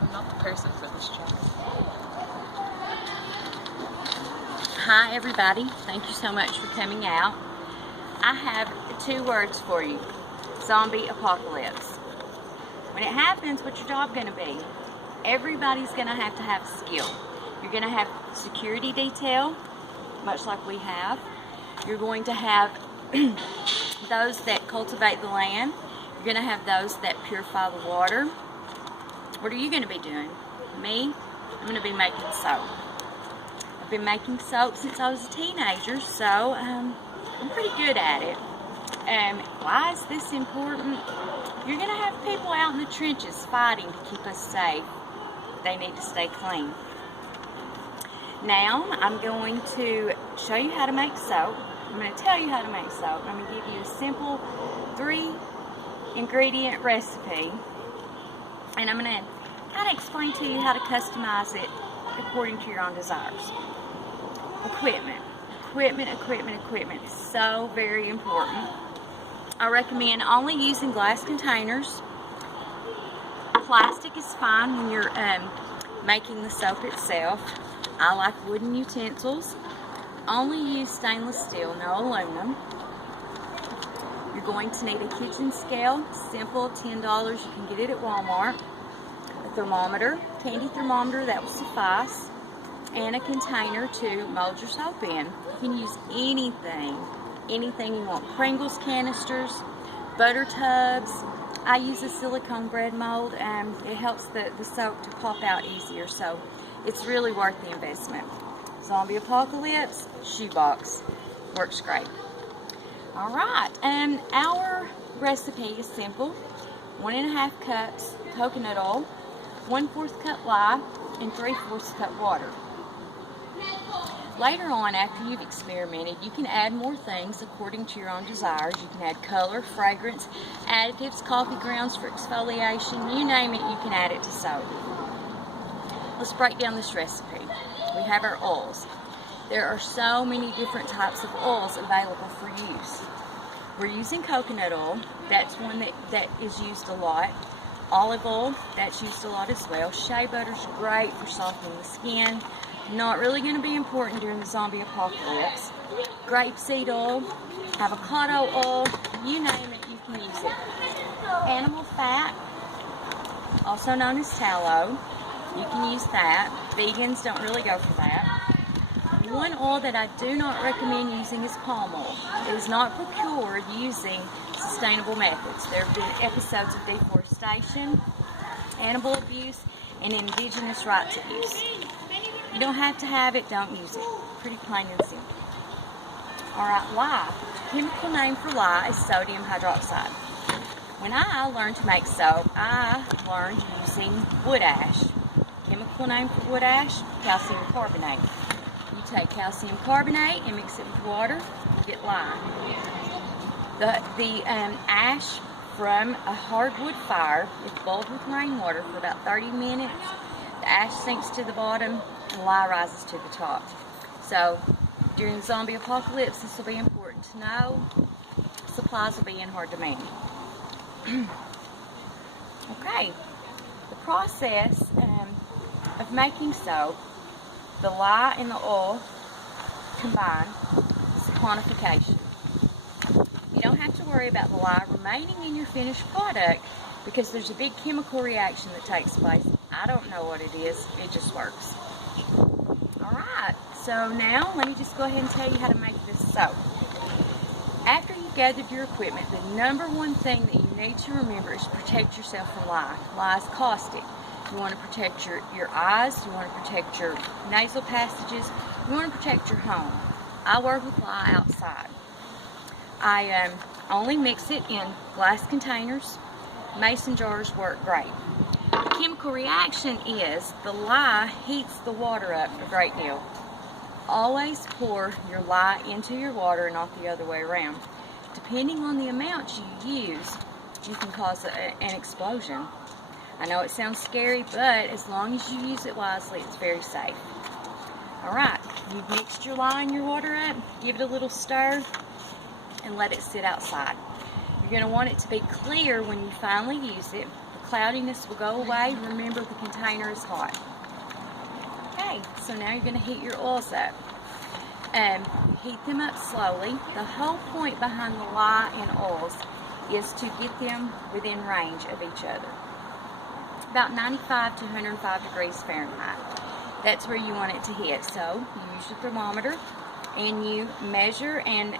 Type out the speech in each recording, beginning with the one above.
I'm not the person for this job. Hi everybody, thank you so much for coming out. I have 2 words for you: zombie apocalypse. When it happens, what's your job going to be? Everybody's going to have a skill. You're going to have security detail, much like we have. You're going to have those that cultivate the land. You're going to have those that purify the water. What are you going to be doing? Me? I'm going to be making soap. I've been making soap since I was a teenager, so I'm pretty good at it. Why is this important? You're going to have people out in the trenches fighting to keep us safe. They need to stay clean. Now, I'm going to show you how to make soap. I'm going to tell you how to make soap. I'm going to give you a simple 3-ingredient recipe. And I'm going to kind of explain to you how to customize it according to your own desires. Equipment. Equipment. So very important. I recommend only using glass containers. Plastic is fine when you're making the soap itself. I like wooden utensils. Only use stainless steel, no aluminum. You're going to need a kitchen scale, simple, $10. You can get it at Walmart. A thermometer, candy thermometer, that will suffice. And a container to mold your soap in. You can use anything you want. Pringles canisters, butter tubs. I use a silicone bread mold, and it helps the soap to pop out easier, so it's really worth the investment. Zombie apocalypse, shoebox, works great. Alright, our recipe is simple. 1½ cups coconut oil, 1/4 cup lye, and 3/4 cup water. Later on, after you've experimented, you can add more things according to your own desires. You can add color, fragrance, additives, coffee grounds for exfoliation, you name it, you can add it to soap. Let's break down this recipe. We have our oils. There are so many different types of oils available for use. We're using coconut oil. That's one that is used a lot. Olive oil, that's used a lot as well. Shea butter's great for softening the skin. Not really going to be important during the zombie apocalypse. Grapeseed oil, avocado oil, you name it, you can use it. Animal fat, also known as tallow, you can use that. Vegans don't really go for that. One oil that I do not recommend using is palm oil. It is not procured using sustainable methods. There have been episodes of deforestation, animal abuse, and indigenous rights abuse. You don't have to have it, don't use it. Pretty plain and simple. Alright, lye. Chemical name for lye is sodium hydroxide. When I learned to make soap, I learned using wood ash. Chemical name for wood ash, calcium carbonate. You take calcium carbonate and mix it with water, you get lye. The ash from a hardwood fire is boiled with rainwater for about 30 minutes. The ash sinks to the bottom and lye rises to the top. So during the zombie apocalypse, this will be important to know. Supplies will be in hard demand. Okay, the process of making soap, the lye and the oil combined, is the quantification. You don't have to worry about the lye remaining in your finished product because there's a big chemical reaction that takes place. I don't know what it is, it just works. Alright, so now let me just go ahead and tell you how to make this soap. After you've gathered your equipment, the number one thing that you need to remember is protect yourself from lye. Lye is caustic. You want to protect your eyes, you want to protect your nasal passages, you want to protect your home. I work with lye outside. I only mix it in glass containers. Mason jars work great. The chemical reaction is the lye heats the water up a great deal. Always pour your lye into your water, not the other way around. Depending on the amount you use, you can cause an explosion. I know it sounds scary, but as long as you use it wisely, it's very safe. Alright, you've mixed your lye and your water up, give it a little stir, and let it sit outside. You're going to want it to be clear when you finally use it. The cloudiness will go away. Remember, the container is hot. Okay, so now you're going to heat your oils up. Heat them up slowly. The whole point behind the lye and oils is to get them within range of each other. About 95 to 105 degrees Fahrenheit. That's where you want it to hit. So you use your thermometer and you measure and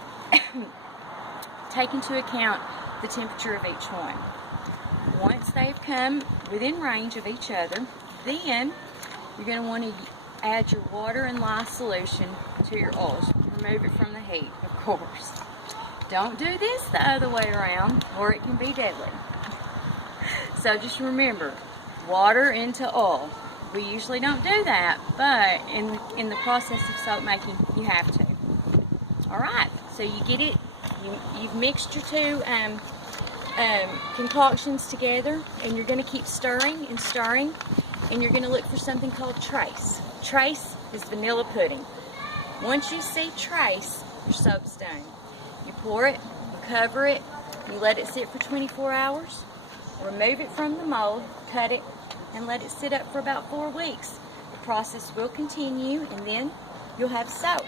take into account the temperature of each one. Once they've come within range of each other, then you're going to want to add your water and lye solution to your oils. Remove it from the heat, of course. Don't do this the other way around, or it can be deadly. So just remember, water into oil. We usually don't do that, but in the process of soap making, you have to. Alright, so you get it, you've mixed your two concoctions together, and you're going to keep stirring and stirring, and you're going to look for something called trace. Trace is vanilla pudding. Once you see trace, your soap's done. You pour it, you cover it, you let it sit for 24 hours, remove it from the mold, cut it, and let it sit up for about 4 weeks. The process will continue, and then you'll have soap.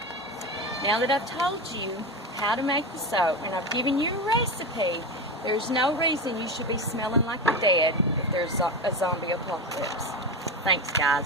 Now that I've told you how to make the soap, and I've given you a recipe, there's no reason you should be smelling like you're dead if there's a zombie apocalypse. Thanks, guys.